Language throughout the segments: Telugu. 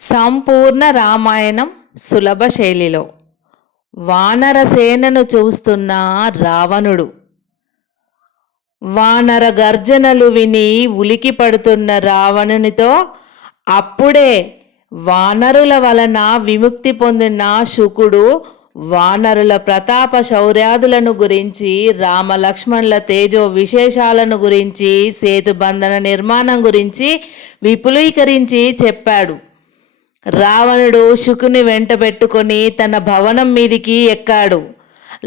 సంపూర్ణ రామాయణం సులభ శైలిలో వానరసేనను చూస్తున్న రావణుడు. వానర గర్జనలు విని ఉలికి పడుతున్న రావణునితో అప్పుడే వానరుల వలన విముక్తి పొందిన శుకుడు వానరుల ప్రతాప శౌర్యాదులను గురించి, రామలక్ష్మణుల తేజో విశేషాలను గురించి, సేతుబంధన నిర్మాణం గురించి విపులీకరించి చెప్పాడు. రావణుడు శుకుని వెంట పెట్టుకొని తన భవనం మీదికి ఎక్కాడు.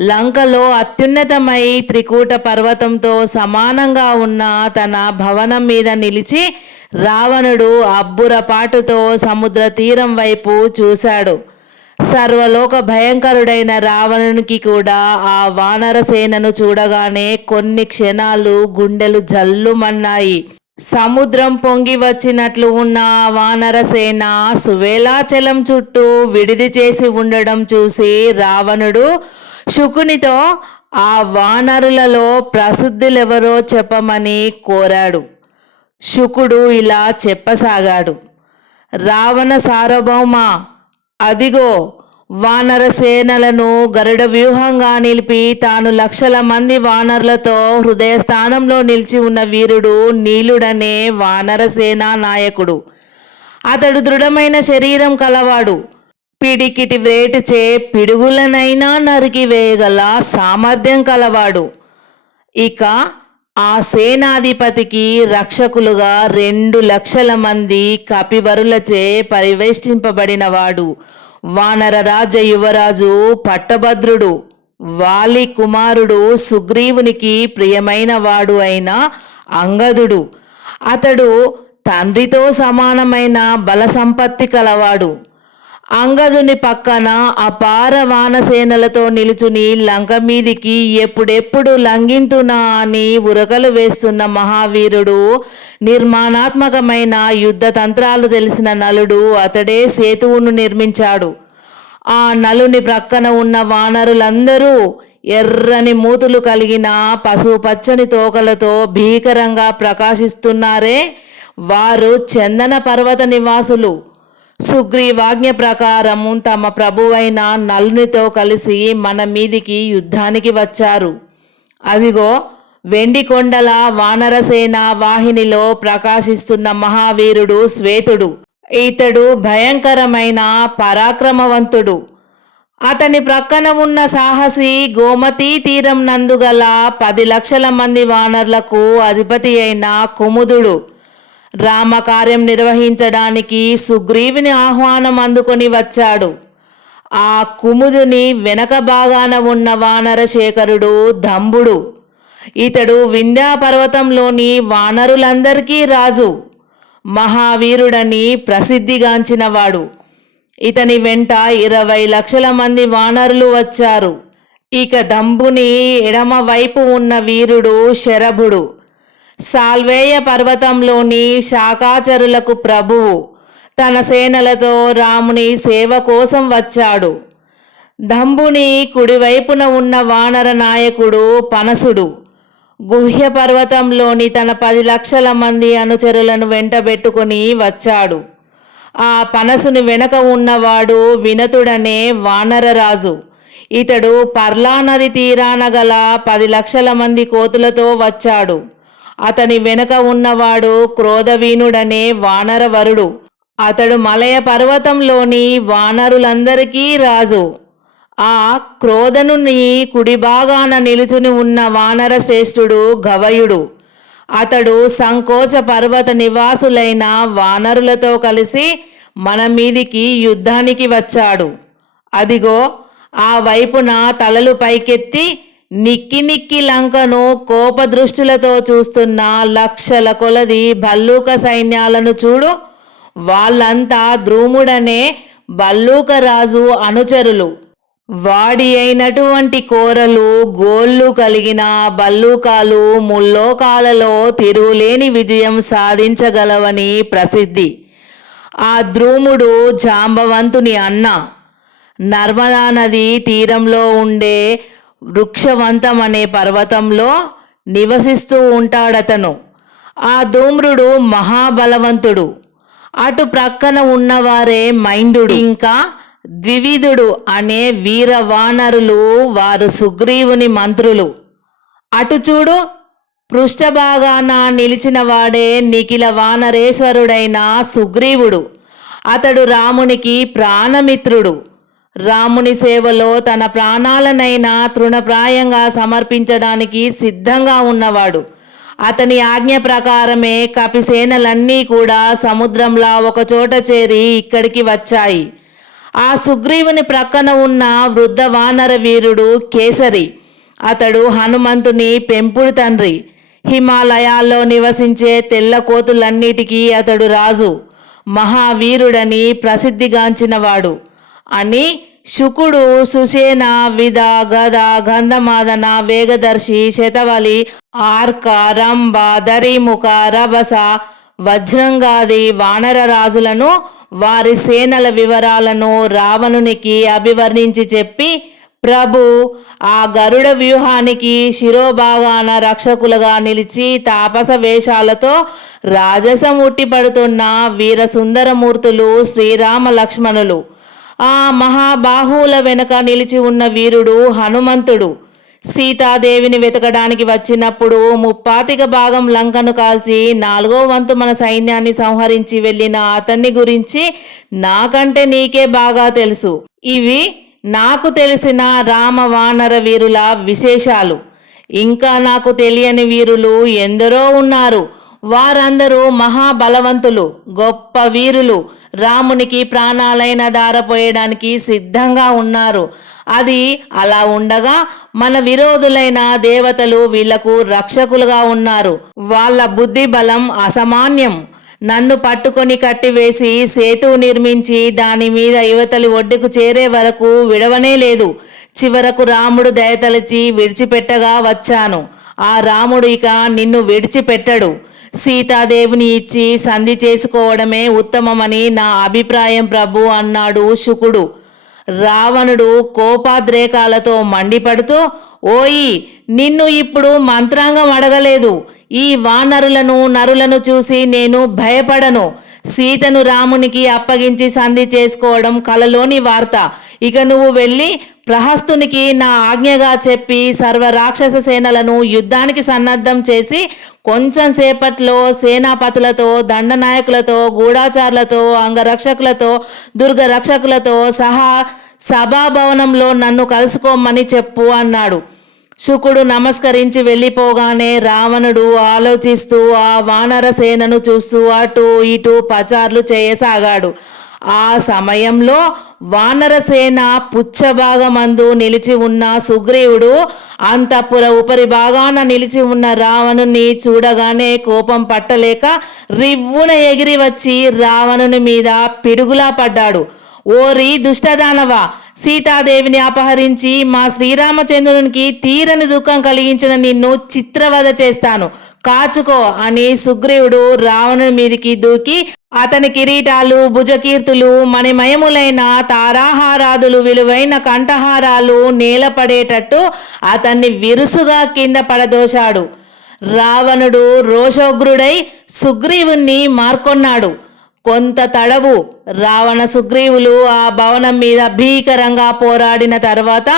లంకలో అత్యున్నతమై త్రికూట పర్వతంతో సమానంగా ఉన్న తన భవనం మీద నిలిచి రావణుడు అబ్బురపాటుతో సముద్ర తీరం వైపు చూశాడు. సర్వలోక భయంకరుడైన రావణునికి కూడా ఆ వానర సేనను చూడగానే కొన్ని క్షణాలు గుండెలు జల్లుమన్నాయి. సముద్రం పొంగి వచ్చినట్లు ఉన్న వానరసేన సువేలాచలం చుట్టూ విడిది చేసి ఉండడం చూసి రావణుడు శుకునితో ఆ వానరులలో ప్రసిద్ధులెవరో చెప్పమని కోరాడు. శుకుడు ఇలా చెప్పసాగాడు. రావణ సార్వభౌమ, అదిగో వానరసేనలను గరుడ వ్యూహంగా నిలిపి తాను లక్షల మంది వానరులతో హృదయస్థానంలో నిలిచి ఉన్న వీరుడు నీలుడనే వానరసేన నాయకుడు. అతడు దృఢమైన శరీరం కలవాడు. పిడికిటి వేటుచే పిడుగులనైనా నరికివేయగల సామర్థ్యం కలవాడు. ఇక ఆ సేనాధిపతికి రక్షకులుగా 2,00,000 మంది కపివరులచే పరివేష్టింపబడినవాడు. వానర రాజ యువరాజు పట్టభద్రుడు, వాలి కుమారుడు, సుగ్రీవునికి ప్రియమైన వాడు అయిన అంగదుడు. అతడు తండ్రితో సమానమైన బల సంపత్తి కలవాడు. అంగదుని పక్కన అపార వానసేనలతో నిలుచుని లంక మీదికి ఎప్పుడెప్పుడు లంఘింతునా అని ఉరకలు వేస్తున్న మహావీరుడు, నిర్మాణాత్మకమైన యుద్ధ తంత్రాలు తెలిసిన నలుడు. అతడే సేతువును నిర్మించాడు. ఆ నలుని ప్రక్కన ఉన్న వానరులందరూ ఎర్రని మూతులు కలిగిన పసుపచ్చని తోకలతో భీకరంగా ప్రకాశిస్తున్నారే, వారు చందన పర్వత నివాసులు. సుగ్రీవాజ్ఞ ప్రకారము తమ ప్రభువైన నలునితో కలిసి మన మీదికి యుద్ధానికి వచ్చారు. అదిగో వెండి కొండల వానరసేన వాహినిలో ప్రకాశిస్తున్న మహావీరుడు శ్వేతుడు. ఇతడు భయంకరమైన పరాక్రమవంతుడు. అతని ప్రక్కన ఉన్న సాహసి గోమతీ తీరం నందుగల 10,00,000 మంది వానరులకు అధిపతి అయిన కుముదుడు. రామకార్యం నిర్వహించడానికి సుగ్రీవుని ఆహ్వానం అందుకొని వచ్చాడు. ఆ కుముదుని వెనక భాగాన ఉన్న వానర శేఖరుడు దంభుడు. ఇతడు వింధ్యా పర్వతంలోని వానరులందరికీ రాజు, మహావీరుడని ప్రసిద్ధిగాంచినవాడు. ఇతని వెంట 20,00,000 మంది వానరులు వచ్చారు. ఇక దంభుని ఎడమ వైపు ఉన్న వీరుడు శరభుడు, సాల్వేయ పర్వతంలోని శాకాచరులకు ప్రభువు. తన సేనలతో రాముని సేవ కోసం వచ్చాడు. దంభుని కుడివైపున ఉన్న వానర నాయకుడు పనసుడు. గుహ్య పర్వతంలోని తన 10,00,000 మంది అనుచరులను వెంటబెట్టుకుని వచ్చాడు. ఆ పనసుని వెనక ఉన్నవాడు వినతుడనే వానరరాజు. ఇతడు పర్లా నది తీరాన గల 10,00,000 మంది కోతులతో వచ్చాడు. అతని వెనక ఉన్నవాడు క్రోధవీనుడనే వానరవరుడు. అతడు మలయ పర్వతంలోని వానరులందరికీ రాజు. ఆ క్రోధనుని కుడి భాగాన నిలుచుని ఉన్న వానర శ్రేష్ఠుడు గవయుడు. అతడు సంకోచ పర్వత నివాసులైన వానరులతో కలిసి మన మీదికి యుద్ధానికి వచ్చాడు. అదిగో ఆ వైపున తలలు పైకెత్తి నిక్కి నిక్కి లంకను కోపదృష్టులతో చూస్తున్న లక్షల కొలది భల్లూక సైన్యాలను చూడు. వాళ్ళంతా ద్రుముడనే భల్లూక రాజు అనుచరులు. వాడి అయినటువంటి కోరలు, గోళ్ళు కలిగిన భల్లూకాలు ముల్లోకాలలో తిరుగులేని విజయం సాధించగలవని ప్రసిద్ధి. ఆ ద్రుముడు జాంబవంతుని అన్న. నర్మదా నది తీరంలో ఉండే వృక్షవంతం అనే పర్వతంలో నివసిస్తూ ఉంటాడతను. ఆ ధూమ్రుడు మహాబలవంతుడు. అటు ప్రక్కన ఉన్నవారే మైందుడు ఇంకా ద్వివిధుడు అనే వీర వానరులు, వారు సుగ్రీవుని మంత్రులు. అటు చూడు, పృష్ఠభాగాన నిలిచిన వాడే నిఖిల వానరేశ్వరుడైన సుగ్రీవుడు. అతడు రామునికి ప్రాణమిత్రుడు. రాముని సేవలో తన ప్రాణాలనైనా తృణప్రాయంగా సమర్పించడానికి సిద్ధంగా ఉన్నవాడు. అతని ఆజ్ఞ ప్రకారమే కపిసేనలన్నీ కూడా సముద్రంలా ఒకచోట చేరి ఇక్కడికి వచ్చాయి. ఆ సుగ్రీవుని ప్రక్కన ఉన్న వృద్ధ వానర వీరుడు కేసరి. అతడు హనుమంతుని పెంపుడు తండ్రి. హిమాలయాల్లో నివసించే తెల్ల కోతులన్నిటికీ అతడు రాజు, మహావీరుడని ప్రసిద్ధిగాంచినవాడు అని శుకుడు, సుసేన, విద, గద, గంధమాదన, వేగదర్శి, శతవలి, ఆర్క, రంభ, దరిముఖ, రభస, వజ్రంగాది వానర రాజులను, వారి సేనల వివరాలను రావణునికి అభివర్ణించి చెప్పి, ప్రభు, ఆ గరుడ వ్యూహానికి శిరోభాగాన రక్షకులుగా నిలిచి తాపస వేషాలతో రాజసం ఉట్టిపడుతున్న వీర సుందరమూర్తులు శ్రీరామ లక్ష్మణులు. ఆ మహాబాహువుల వెనుక నిలిచి ఉన్న వీరుడు హనుమంతుడు. సీతాదేవిని వెతకడానికి వచ్చినప్పుడు 35 లంకను కాల్చి 4వ వంతు మన సైన్యాన్ని సంహరించి వెళ్ళిన అతన్ని గురించి నాకంటే నీకే బాగా తెలుసు. ఇవి నాకు తెలిసిన రామ వానర వీరుల విశేషాలు. ఇంకా నాకు తెలియని వీరులు ఎందరో ఉన్నారు. వారందరూ మహాబలవంతులు, గొప్ప వీరులు. రామునికి ప్రాణాలైన దారపోయడానికి సిద్ధంగా ఉన్నారు. అది అలా ఉండగా మన విరోధులైన దేవతలు వీళ్లకు రక్షకులుగా ఉన్నారు. వాళ్ళ బుద్ధి బలం అసామాన్యం. నన్ను పట్టుకొని కట్టివేసి సేతువు నిర్మించి దాని మీద యువతలి ఒడ్డుకు చేరే వరకు విడవనే లేదు. చివరకు రాముడు దయతలచి విడిచిపెట్టగా వచ్చాను. ఆ రాముడు ఇక నిన్ను విడిచిపెట్టడు. సీతాదేవిని ఇచ్చి సంధి చేసుకోవడమే ఉత్తమమని నా అభిప్రాయం ప్రభు అన్నాడు శుకుడు. రావణుడు కోపాద్రేకాలతో మండిపడుతూ, ఓయి, నిన్ను ఇప్పుడు మంత్రాంగం అడగలేదు. ఈ వానరులను నరులను చూసి నేను భయపడను. సీతను రామునికి అప్పగించి సంధి చేసుకోవడం కలలోని వార్త. ఇక నువ్వు వెళ్ళి ప్రహస్తునికి నా ఆజ్ఞగా చెప్పి సర్వరాక్షస సేనలను యుద్ధానికి సన్నద్ధం చేసి కొంచెం సేపట్లో సేనాపతులతో, దండనాయకులతో, గూఢాచారులతో, అంగరక్షకులతో, దుర్గరక్షకులతో సహా సభాభవనంలో నన్ను కలుసుకోమని చెప్పు అన్నాడు. శుకుడు నమస్కరించి వెళ్ళిపోగానే రావణుడు ఆలోచిస్తూ ఆ వానర సేనను చూస్తూ అటు ఇటు పచార్లు చేయసాగాడు. ఆ సమయంలో వానరసేన పుచ్చభాగమందు నిలిచి ఉన్న సుగ్రీవుడు అంతఃపుర ఉపరి భాగాన నిలిచి ఉన్న రావణుని చూడగానే కోపం పట్టలేక రివ్వున ఎగిరి వచ్చి రావణుని మీద పిడుగులా పడ్డాడు. ఓరి దుష్టదానవా, సీతాదేవిని అపహరించి మా శ్రీరామచంద్రునికి తీరని దుఃఖం కలిగించిన నిన్ను చిత్రవధ చేస్తాను, కాచుకో అని సుగ్రీవుడు రావణుని మీదికి దూకి అతని కిరీటాలు, భుజకీర్తులు, మణిమయములైన తారాహారాదులు, విలువైన కంఠహారాలు నేలపడేటట్టు అతన్ని విరుసుగా కింద పడదోశాడు. రావణుడు రోషోగ్రుడై సుగ్రీవుణ్ణి మార్కొన్నాడు. కొంత తడవు రావణ సుగ్రీవులు ఆ భవనం మీద భీకరంగా పోరాడిన తర్వాత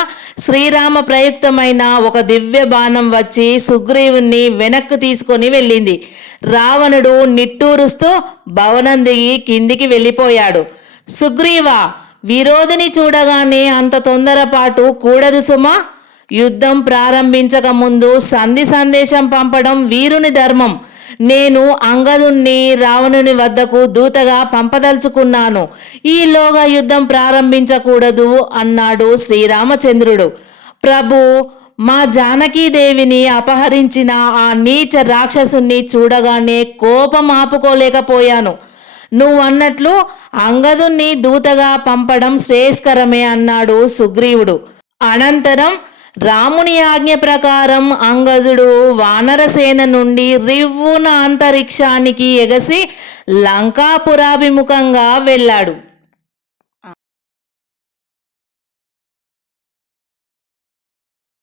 శ్రీరామ ప్రయుక్తమైన ఒక దివ్య బాణం వచ్చి సుగ్రీవుణ్ణి వెనక్కు తీసుకొని వెళ్ళింది. రావణుడు నిట్టూరుస్తూ భవనం దిగి కిందికి వెళ్ళిపోయాడు. సుగ్రీవా, విరోధిని చూడగానే అంత తొందరపాటు కూడదు సుమా. యుద్ధం ప్రారంభించక ముందు సంధి సందేశం పంపడం వీరుని ధర్మం. నేను అంగదుణ్ణి రావణుని వద్దకు దూతగా పంపదలుచుకున్నాను. ఈలోగా యుద్ధం ప్రారంభించకూడదు అన్నాడు శ్రీరామచంద్రుడు. ప్రభు, మా జానకీదేవిని అపహరించిన ఆ నీచ రాక్షసుని చూడగానే కోపం ఆపుకోలేకపోయాను. నువ్వన్నట్లు అంగదుణ్ణి దూతగా పంపడం శ్రేయస్కరమే అన్నాడు సుగ్రీవుడు. అనంతరం రాముని ఆజ్ఞ ప్రకారం అంగదుడు వానరసేన నుండి రివ్వున అంతరిక్షానికి ఎగసి లంకాపురాభిముఖంగా వెళ్ళాడు.